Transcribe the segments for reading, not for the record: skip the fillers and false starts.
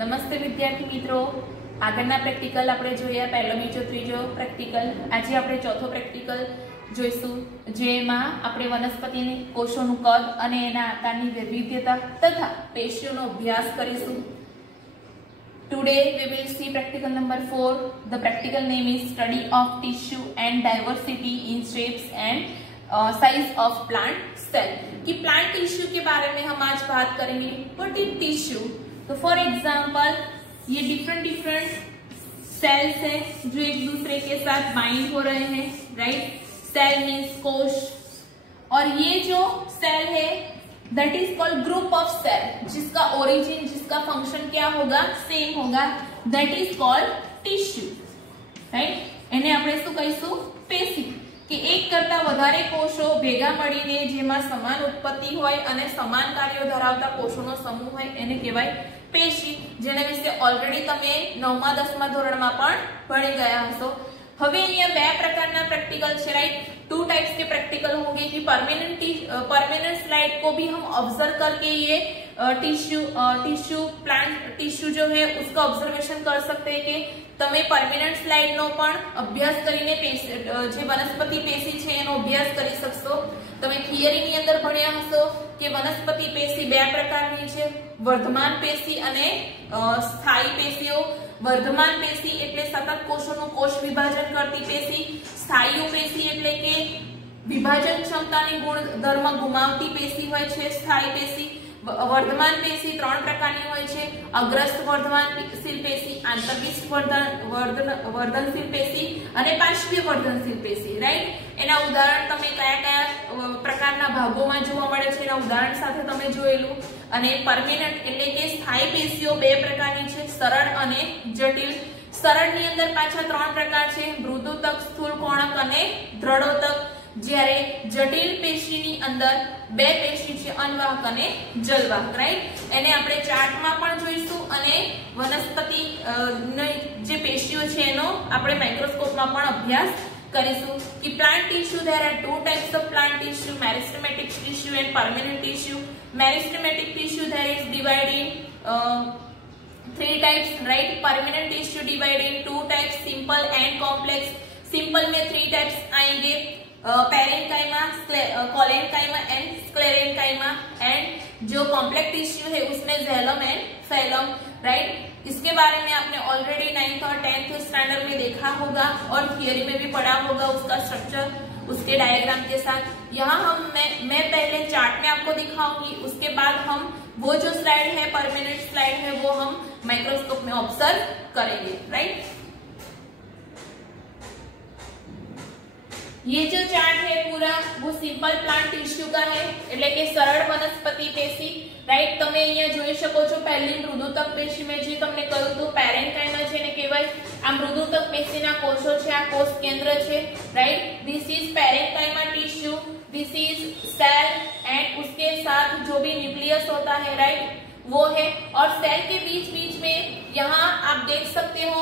નમસ્તે વિદ્યાર્થી મિત્રો, આગળના પ્રેક્ટિકલ આપણે જોયા પહેલો બીજો ત્રીજો પ્રેક્ટિકલ. આજે આપણે ચોથો પ્રેક્ટિકલ જોઈશું, જેમાં આપણે વનસ્પતિની કોષોનું કદ અને એના આકારની વૈવિધ્યતા તથા પેશીઓનો અભ્યાસ કરીશું. Today we will see practical number 4. The practical name is Study of Tissue and Diversity in Shapes and Size of Plant Cell. कि प्लांट टिश्यू के बारे में हम आज बात करेंगे. What is tissue? तो फॉर एग्जाम्पल ये डिफरेंट सेल्स है जो एक दूसरे के साथ बाइंड हो रहे हैं, राइट. सेल मीन्स कोश, और ये जो सेल है that is called group of cell, जिसका ओरिजिन जिसका फंक्शन क्या होगा, सेम होगा. That is called tissue, right. એને આપણે શું કહીશું? પેશી. કે એક કરતા વધારે કોષો ભેગા મળીને જેમાં સમાન ઉત્પત્તિ હોય અને સમાન કાર્યો ધરાવતા કોષોનો સમૂહ હોય એને કહેવાય પેશી, જેના વિશે ઓલરેડી તમે 9મા 10મા ધોરણમાં પણ ભણી ગયા હશો. હવે અહીંયા બે प्रकारना प्रैक्टिकल છે, राइट. टू टाइप्स के प्रैक्टिकल होंगे कि परमानेंट स्लाइड को भी हम ऑब्जर्व करके ये प्लांट टिश्यू जो है उसका ऑब्जर्वेशन कर सकते हैं कि તમે પરમેનન્ટ સ્લાઇડ નો પણ અભ્યાસ કરીને જે વનસ્પતિ પેશી છે એનો અભ્યાસ કરી શકશો. તમે થિયરી ની અંદર ભણ્યા હશો કે વનસ્પતિ પેશી બે પ્રકારની છે, વર્ધમાન પેશી અને સ્થાયી પેશીઓ. વર્ધમાન પેશી એટલે સતત કોષોનું કોષ વિભાજન કરતી પેશી. સ્થાયી પેશી એટલે કે વિભાજન ક્ષમતાની ગુણધર્મ ગુમાવતી પેશી હોય છે સ્થાયી પેશી. वर्धमान पेशी त्रण प्रकारनी होय छे, अग्रस्थ वर्धनशील पेशी, आंतरविष्ट वर्धनशील पेशी અને પાર્શ્વીય વર્ધનશીલ પેશી, રાઈટ. એના ઉદાહરણ તમે કયા પ્રકારના ભાગોમાં જોવા મળે છે એના ઉદાહરણ સાથે તમે જોયેલું. અને પરમેનન્ટ એટલે કે સ્થાયી પેશીઓ બે પ્રકારની છે, સરળ અને જટિલ. સરળની અંદર પાછા ત્રણ પ્રકાર છે, મૃદુતક, સ્થૂલકોણક અને દ્રઢોતક. જ્યારે જટિલ પેશીની અંદર બે પેશી છે, અનવાહક અને જલવાહક, રાઈટ. એને આપણે ચાર્ટમાં પણ જોઈશું અને વનસ્પતિ જે પેશીઓ છે એનો આપણે માઇક્રોસ્કોપમાં પણ અભ્યાસ કરીશું. कि plant tissue there are two types of plant tissue, meristematic tissue and permanent tissue. Meristematic tissue there is divided in three types, right. Permanent tissue divided in two types, simple and complex. Simple में three types आएंगे, parenchyma, collenchyma and sclerenchyma. And जो complex tissue है उसमें ज़ैलम and phellum, right. इसके बारे में आपने already 9th और 10th स्टैंडर्ड में देखा होगा और थियरी में भी पढ़ा होगा उसका स्ट्रक्चर उसके डायग्राम के साथ. यहाँ मैं पहले चार्ट में आपको दिखाऊंगी, उसके बाद हम वो जो स्लाइड है परमानेंट स्लाइड है वो हम माइक्रोस्कोप में ऑब्जर्व करेंगे, राइट. ये जो चार्ट है पूरा वो सिंपल प्लांट टिश्यू का है, એટલે કે સરળ વનસ્પતિ પેશી, રાઈટ. તમે અહીંયા જોઈ શકો છો પહેલી મૃદુતક પેશી મેં જે તમને કહ્યું હતું પેરેન્કાઇમા જેને કહેવાય. આ મૃદુતક પેશીના કોષો છે, આ કોષ કેન્દ્ર છે, right. This is parenchyma tissue, this is cell and उसके साथ जो भी न्यूक्लियस होता है, राइट, वो है. और सेल के बीच में यहाँ आप देख सकते हो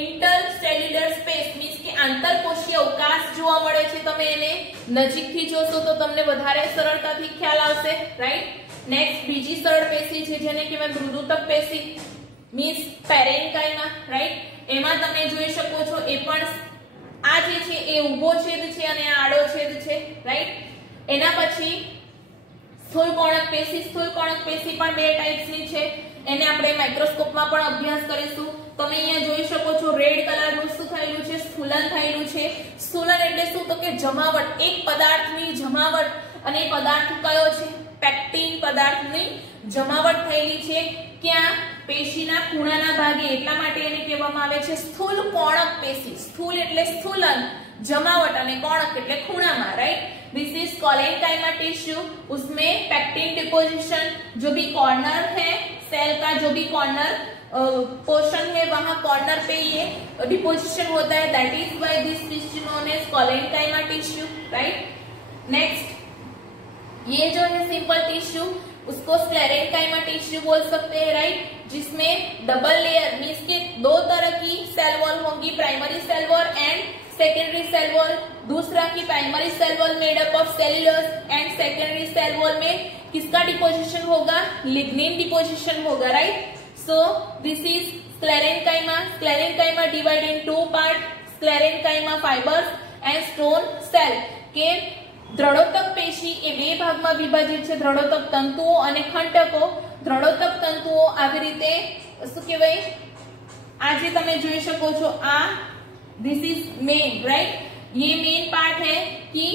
इंटरसेल्युलर स्पेस मीन्स કે આંતરકોષીય અવકાશ જોવા મળે છે. તમે એને નજીકથી જોશો તો તમને વધારે સરળતાથી ખ્યાલ આવશે, રાઈટ. નેક્સ્ટ બીજી સરળ પેશી છે જેને કહેવાય મૃદુતક પેશી મીન્સ પેરેન્કાઇમા, રાઈટ. એમાં તમે જોઈ શકો છો એ પણ આ જે છે એ ઊભો છેદ છે અને આ આડો છેદ છે, રાઈટ. એના પછી સ્થૂલકોણક પેશી. સ્થૂલકોણક પેશી પણ બે ટાઈપ્સની છે, એને આપણે માઇક્રોસ્કોપમાં પણ અભ્યાસ કરીશું. તમે અહીંયા જોઈ શકો છો રેડ કલરનું શું થયેલું છે, સ્થૂલન થયેલું છે. સ્થૂલન એટલે શું તો કે જમાવટ, એક પદાર્થની જમાવટ. અને એ પદાર્થ કયો છે? પેક્ટિન પદાર્થની જમાવટ થયેલી છે. ક્યાં? પેશીના ખૂણાના ભાગે. એટલા માટે એને કહેવામાં આવે છે સ્થૂલ કોણક પેશી. સ્થૂલ એટલે સ્થૂલન, जमावट અને કોણક એટલે ખૂણામાં, right. This is collenchyma tissue, उसमें पेक्टिन डिपोजिशन, जो भी कॉर्नर है सेल का, जो भी कॉर्नर पोर्शन है वहां कॉर्नर पे ये डिपोजिशन होता है. That is why this tissue known as collenchyma tissue, right. Next ये जो है सिंपल टिश्यू उसको स्क्लेरेन्काइमा टिश्यू बोल सकते हैं, राइट. जिसमें डबल लेयर मीन्स के दो तरह की सेल वॉल होंगी, primary cell wall and secondary cell wall. दूसरा की primary cell wall made up of cellulose and secondary cell wall में किसका डिपोजिशन होगा? लिग्निन डिपोजिशन होगा, right. So this is sclerenchyma. Sclerenchyma divide in two parts, sclerenchyma fibers and stone cell. કે દ્રઢોતક પેશી એ બે ભાગમાં વિભાજિત છે, દ્રઢોતક તંતુઓ અને ખંડકો. દ્રઢોતક તંતુઓ આવી રીતે શું કહેવાય, આ જે તમે જોઈ શકો છો આ दिस इज मेन, राइट. ये मेन पार्ट है कि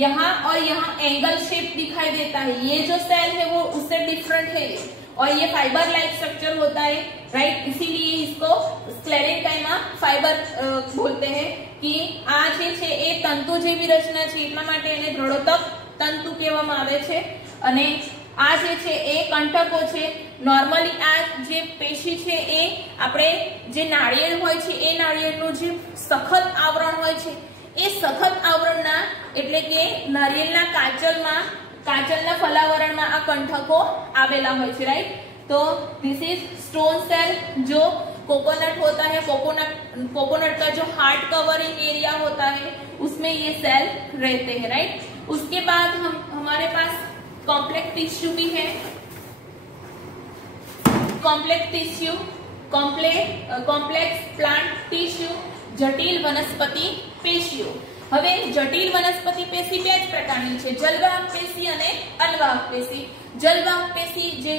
यहाँ और यहाँ एंगल शेप दिखाई देता है. ये जो सेल है वो उससे डिफरेंट है और ये फाइबर लाइक स्ट्रक्चर होता है, राइट. इसीलिए इसको स्क्लेरेंकाइमा फाइबर बोलते हैं कि आ जे छे ए तंतु जेवी रचना छे એટલા માટે એને દ્રઢોતક તંતુ કહેવામાં આવે છે. અને આ જે છે એ કંટકો છે. નોર્મલી આ જે પેશી છે એ આપણે જે નાળિયેર હોય છે એ નાળિયેરનું જે સખત આવરણ હોય છે એ સખત આવરણના એટલે કે નારિયેળના કાચલના ફલાવરણમાં આ કંઠકો આવેલા હોય છે, રાઈટ. तो दिस इज स्टोन सेल. जो कोकोनट होता है, कोकोनट का जो हार्ड कवरिंग एरिया होता है उसमें ये सेल रहते हैं, राइट. उसके बाद हमारे पास कॉम्प्लेक्स टिश्यू भी है. Complex tissue, complex plant tissue, जटिल वनस्पति पेशीઓ. હવે જટિલ વનસ્પતિ પેશી બે જ પ્રકારની છે, જલવાહક પેશી અને અનવાહક પેશી. જલવાહક પેશી જે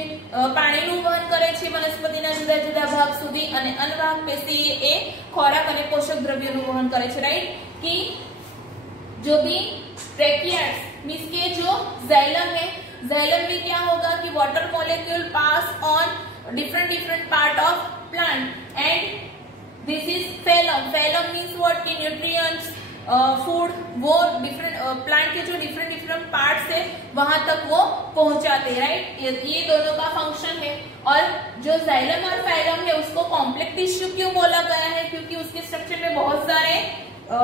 પાણીનું વહન કરે છે વનસ્પતિના જુદા જુદા ભાગ સુધી, અને અનવાહક પેશી એ ખોરાક અને પોષક દ્રવ્યોનું વહન કરે છે, राइट. कि जो भी ट्रैकियाट्स मींस के जो जाइलम है, जाइलम में क्या होगा कि water molecule pass on different part of plant and this is phellem. Phellem means what कि न्यूट्रिएंट्स, फूड, वो डिफरेंट प्लांट के जो डिफरेंट पार्ट्स है वहां तक वो पहुंचाते हैं, राइट. ये दोनों का फंक्शन है. और जो जाइलम और फाइलम है उसको कॉम्प्लेक्स टिश्यू क्यों बोला गया है, क्योंकि उसके स्ट्रक्चर में बहुत सारे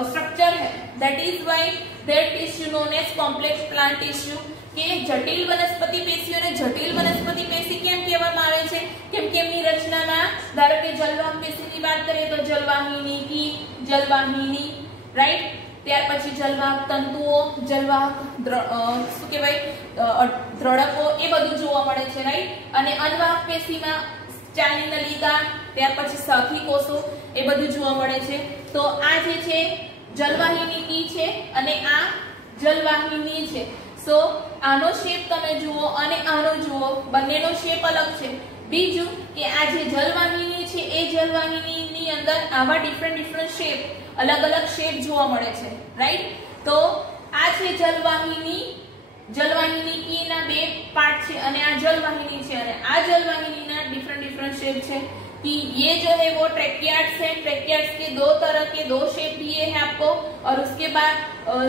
स्ट्रक्चर है. That is why that tissue known as complex plant tissue. કે જટિલ વનસ્પતિ પેશીઓને જટિલ વનસ્પતિ પેશી કેમ કહેવામાં આવે છે, કેમ કે એમની રચનામાં ધારો કે જલવાહક પેશીની વાત કરીએ તો જલવાહિની, કી જલવાહિની, રાઈટ. ત્યાર પછી જલવાહક તંતુઓ, જલવાહક શું કહેવાય દ્રઢકો, એ બધું જોવા મળે છે, રાઈટ. અને અનવાહક પેશીમાં ચાલની નલિકા, ત્યાર પછી સાથી કોષો, એ બધું જોવા મળે છે. તો આ જે છે જલવાહિની કી છે અને આ જલવાહિની છે. सो आनो शेप तमे जुओ અને આનો જુઓ, બંનેનો શેપ અલગ છે. બીજું કે આ જે જલવાહિની છે એ જલવાહિનીની અંદર આવા ડિફરન્ટ શેપ, અલગ શેપ જોવા મળે છે, રાઈટ. તો આ છે જલવાહિની કીના બે પાર્ટ છે અને આ જલવાહિની છે, અને આ જલવાહિનીના ડિફરન્ટ શેપ છે. कि ये जो है वो ट्रैकियाट्स है. ट्रैकियाट्स के दो तरह के दो शेप दिए हैं आपको, और उसके बाद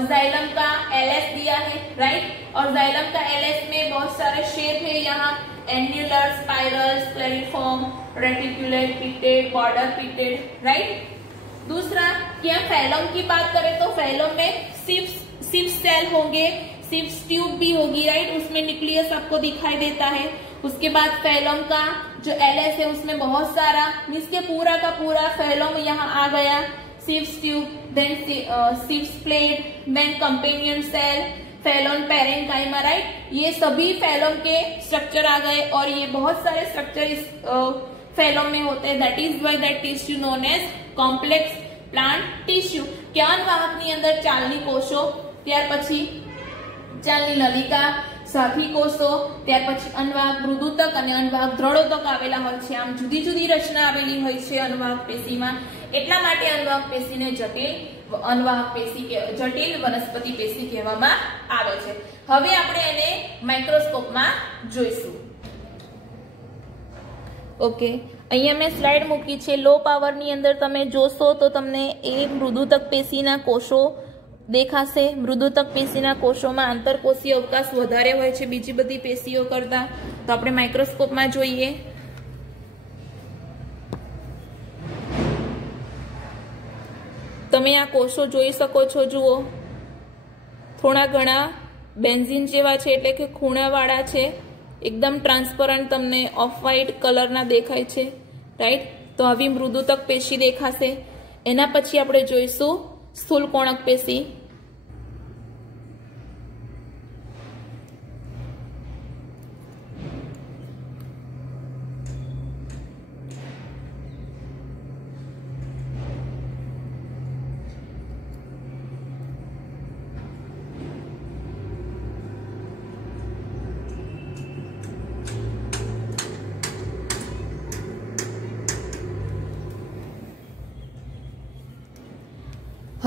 जाइलम का एलएस दिया है, राइट. और जाइलम का एलएस में बहुत सारे शेप है यहाँ, annular, spiral, scalariform, reticulate, pitted, border pitted, right. दूसरा क्या फैलम की बात करें तो फैलम में सिप्स सेल होंगे, सिप्स ट्यूब भी होगी, राइट. उसमें न्यूक्लियस आपको दिखाई देता है. उसके बाद फैलम का जो एलएस है उसमें बहुत सारा मीन्स के पूरा का पूरा फैलम यहाँ आ गया. Sips tube, then sips plate, then companion cell, phellum parenchyma, right. ये सभी फैलम के स्ट्रक्चर आ गए और ये बहुत सारे स्ट्रक्चर इस फैलम में होते हैं. That is why that tissue known as complex plant tissue. ક્યાનવાહકની અંદર ચાલની કોષો, ત્યાર પછી ચાલની નલિકા, સાથી કોષો, ત્યાર પછી અનવાહક મૃદુતક અને અનવાહક દ્રઢોતક આવેલા હોય છે. આમ જુદી જુદી રચના આવેલી હોય છે અનવાહક પેશીમાં. એટલા માટે અનવાહક પેશીને જટિલ વનસ્પતિ પેશી કહેવામાં આવે છે. હવે આપણે એને માઇક્રોસ્કોપમાં જોઈશું. ઓકે, અહીંયા મેં સ્લાઇડ મૂકી છે. લો પાવરની અંદર તમે જોશો તો તમને એ મૃદુતક પેશીના કોષો દેખાશે. મૃદુતક પેશીના કોષોમાં આંતરકોષીય અવકાશ વધારે હોય છે બીજી બધી પેશીઓ કરતા. તો આપણે માઇક્રોસ્કોપમાં જોઈએ. તમે આ કોષો જોઈ શકો છો, જુઓ થોડા ઘણા બેન્ઝીન જેવા છે, એટલે કે ખૂણાવાળા છે, એકદમ ટ્રાન્સપરન્ટ તમને ઓફ વ્હાઇટ કલરના દેખાય છે, રાઈટ. તો આવી મૃદુતક પેશી દેખાશે. એના પછી આપણે જોઈશું સ્થૂલકોણક પેશી.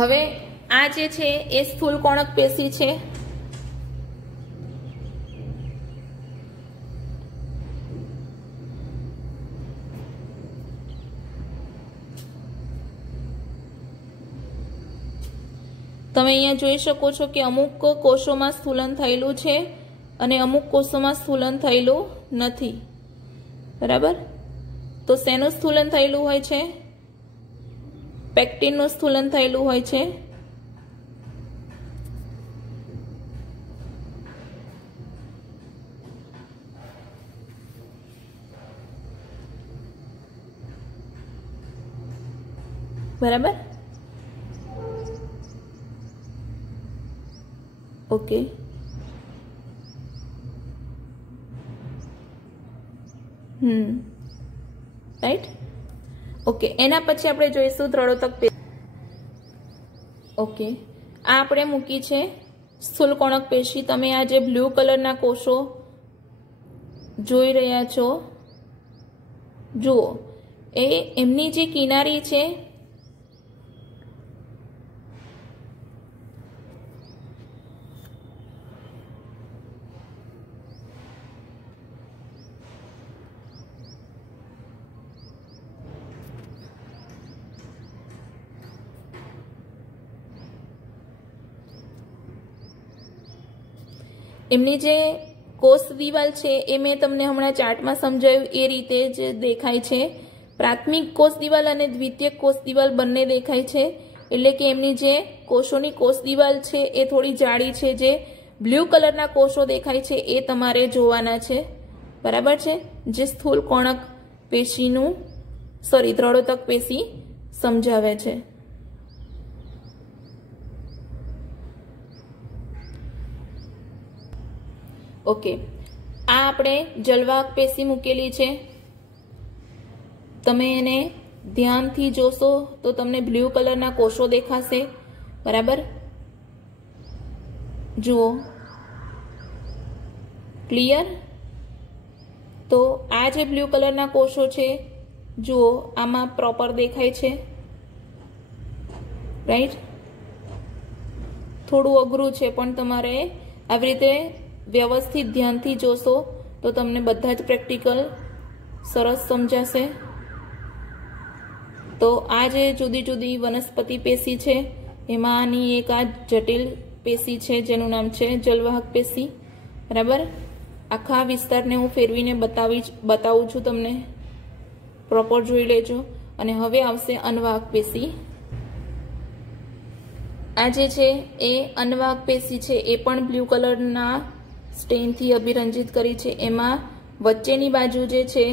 હવે આ જે છે એ સ્થૂલ કોણક પેશી છે. તમે અહીંયા જોઈ શકો છો કે અમુક કોષોમાં સ્થૂલન થયેલું છે અને અમુક કોષોમાં સ્થૂલન થયેલું નથી. બરાબર. તો શેનું સ્થૂલન થયેલું હોય છે? પેક્ટિનનું સ્થૂલન થયેલું હોય છે. બરાબર. ઓકે. રાઈટ. ઓકે. એના પછી આપણે જોઈશું દ્રઢોતક પેશી. ઓકે. આ આપણે મૂકી છે સ્થૂલ કોણક પેશી. તમે આ જે બ્લુ કલરના કોષો જોઈ રહ્યા છો, જુઓ, એ એમની જે કિનારી છે એમની જે કોષ દિવાલ છે એ મેં તમને હમણાં ચાર્ટમાં સમજાવ્યું એ રીતે જ દેખાય છે. પ્રાથમિક કોષ દિવાલ અને દ્વિતીયક કોષ દિવાલ બંને દેખાય છે. એટલે કે એમની જે કોષોની કોષ દિવાલ છે એ થોડી જાડી છે. જે બ્લુ કલરના કોષો દેખાય છે એ તમારે જોવાના છે. બરાબર છે. જે સ્થૂલ કોણક પેશીનું દ્રઢોતક પેશી સમજાવે છે. ઓકે. આ આપણે જલવાહક પેશી મૂકેલી છે. તમે એને ધ્યાનથી જોશો તો તમને બ્લુ કલરના કોષો દેખાશે. બરાબર. જુઓ. ક્લિયર? તો આ જે બ્લુ કલરના કોષો છે, જુઓ, આમાં પ્રોપર દેખાય છે. રાઈટ. થોડું અઘરું છે પણ તમારે આવી રીતે વ્યવસ્થિત ધ્યાનથી જોશો તો તમને બધા જ પ્રેક્ટિકલ સરસ સમજાશે. તો આ જે જુદી જુદી વનસ્પતિ પેશી છે એમાં આની એક આ જટિલ પેશી છે જેનું નામ છે જલવાહક પેશી. બરાબર. આખા વિસ્તારને હું ફેરવીને બતાવું છું તમને. પ્રોપર જોઈ લેજો. અને હવે આવશે અનવાહક પેશી. આ જે છે એ અનવાહક પેશી છે. એ પણ બ્લુ કલરના સ્ટેનથી અભિરંજિત કરી છે. એમાં વચ્ચેની બાજુ જે છે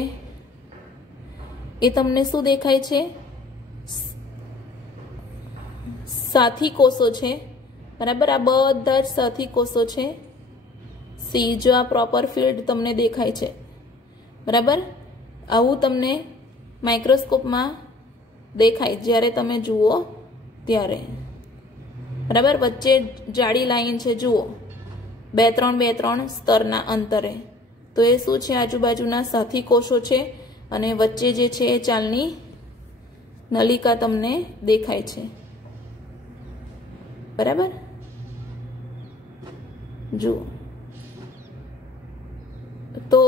એ તમને શું દેખાય છે? સાથી કોષો છે. બરાબર. આ બધા જ સાથી કોષો છે. સી, જો આ પ્રોપર ફિલ્ડ તમને દેખાય છે. બરાબર. આવું તમને માઇક્રોસ્કોપમાં દેખાય જ્યારે તમે જુઓ ત્યારે. બરાબર. વચ્ચે જાડી લાઈન છે, જુઓ, 2-3 સ્તરના અંતરે. તો એ શું છે? આજુબાજુના સાથી કોષો છે. અને વચ્ચે જે છે એ ચાલની નલિકા તમને દેખાય છે. બરાબર. જુઓ. તો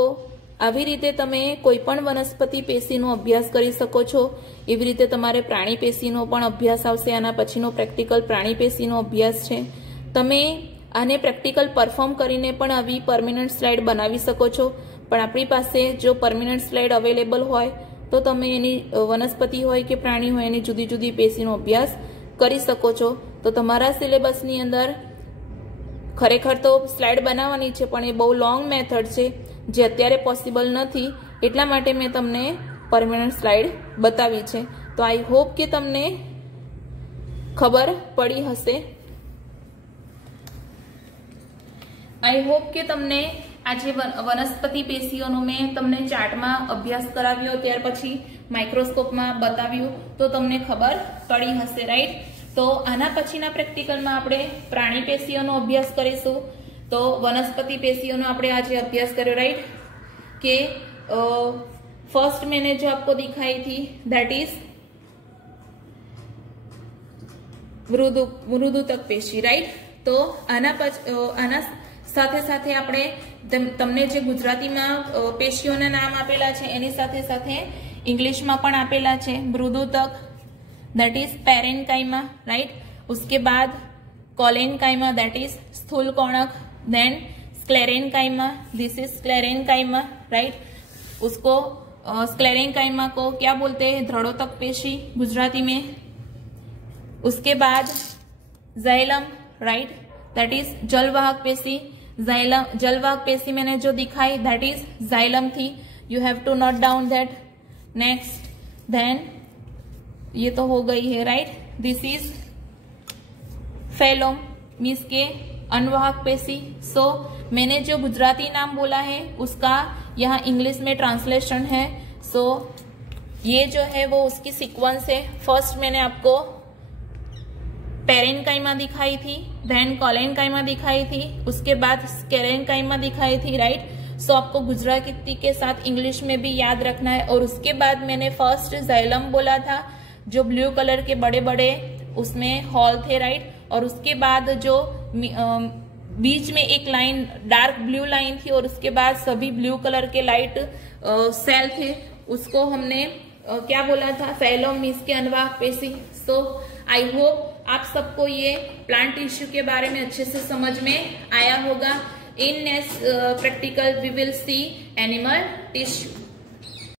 આવી રીતે તમે કોઈ પણ વનસ્પતિ પેશીનો અભ્યાસ કરી શકો છો. એવી રીતે તમારે પ્રાણી પેશીનો પણ અભ્યાસ આવશે. આના પછીનો પ્રેક્ટિકલ પ્રાણી પેશીનો અભ્યાસ છે. તમે આને પ્રેક્ટિકલ પરફોર્મ કરીને પણ આવી પરમેનન્ટ સ્લાઇડ બનાવી શકો છો. પણ આપણી પાસે જો પરમેનન્ટ સ્લાઇડ અવેલેબલ હોય તો તમે એની વનસ્પતિ હોય કે પ્રાણી હોય એની જુદી જુદી પેશીનો અભ્યાસ કરી શકો છો. તો તમારા સિલેબસની અંદર ખરેખર તો સ્લાઇડ બનાવવાની છે પણ એ બહુ લોંગ મેથડ છે જે અત્યારે પોસિબલ નથી. એટલા માટે મેં તમને પરમેનન્ટ સ્લાઇડ બતાવી છે. તો આઈ હોપ કે તમને ખબર પડી હશે. આઈ હોપ કે તમને આજે વનસ્પતિ પેશીઓનો મેં તમને ચાર્ટમાં અભ્યાસ કરાવ્યો, ત્યાર પછી માઇક્રોસ્કોપમાં બતાવ્યું તો તમને ખબર પડી હશે. રાઈટ. તો આના પછીના પ્રેક્ટિકલમાં આપણે પ્રાણી પેશીઓનો અભ્યાસ કરીશું. તો વનસ્પતિ पेशियों આપણે આજે અભ્યાસ કર્યો. राइट કે फर्स्ट मैंने जो आपको दिखाई थी दैट इज મૃદુતક પેશી, રાઈટ। તો આના સાથે સાથે આપણે તમને જે ગુજરાતીમાં પેશીઓના નામ આપેલા છે એની સાથે સાથે इंग्लिशમાં પણ આપેલા છે। મૃદુતક दैट इज पेरेन्काइमा, राइट। उसके बाद कोलेन्काइमा दैट इज स्थूल कोणक, then sclerenchyma, this is sclerenchyma, right. उसको स्क्लेरेन्काइमा को क्या बोलते हैं? दृढ़ोतक पेशी गुजराती में। उसके बाद जाइलम, राइट, दैट इज जलवाहक पेशी। जलवाहक पेशी मैंने जो दिखाई दैट इज जाइलम थी, you have to note down that. Next then ये तो हो गई है, right. This is phloem means के अनवाहक पेशी। सो मैंने जो गुजराती नाम बोला है उसका यहाँ इंग्लिश में ट्रांसलेशन है। सो ये जो है वो उसकी सीक्वेंस है। फर्स्ट मैंने आपको पेरेन्काइमा दिखाई थी, देन कोलेन्काइमा दिखाई थी, उसके बाद स्क्लेरेन्काइमा दिखाई थी, राइट। सो आपको गुजराती के साथ इंग्लिश में भी याद रखना है। और उसके बाद मैंने फर्स्ट जाइलम बोला था, जो ब्लू कलर के बड़े बड़े उसमें हॉल थे, राइट। और उसके बाद जो बीच में एक लाइन डार्क ब्लू लाइन थी और उसके बाद सभी ब्लू कलर के लाइट सेल थे, उसको हमने क्या बोला था? फेलोम मीन्स के अनवाहक पेशी। सो आई होप आप सबको ये प्लांट टिश्यू के बारे में अच्छे से समझ में आया होगा। In next practical we will see animal tissue.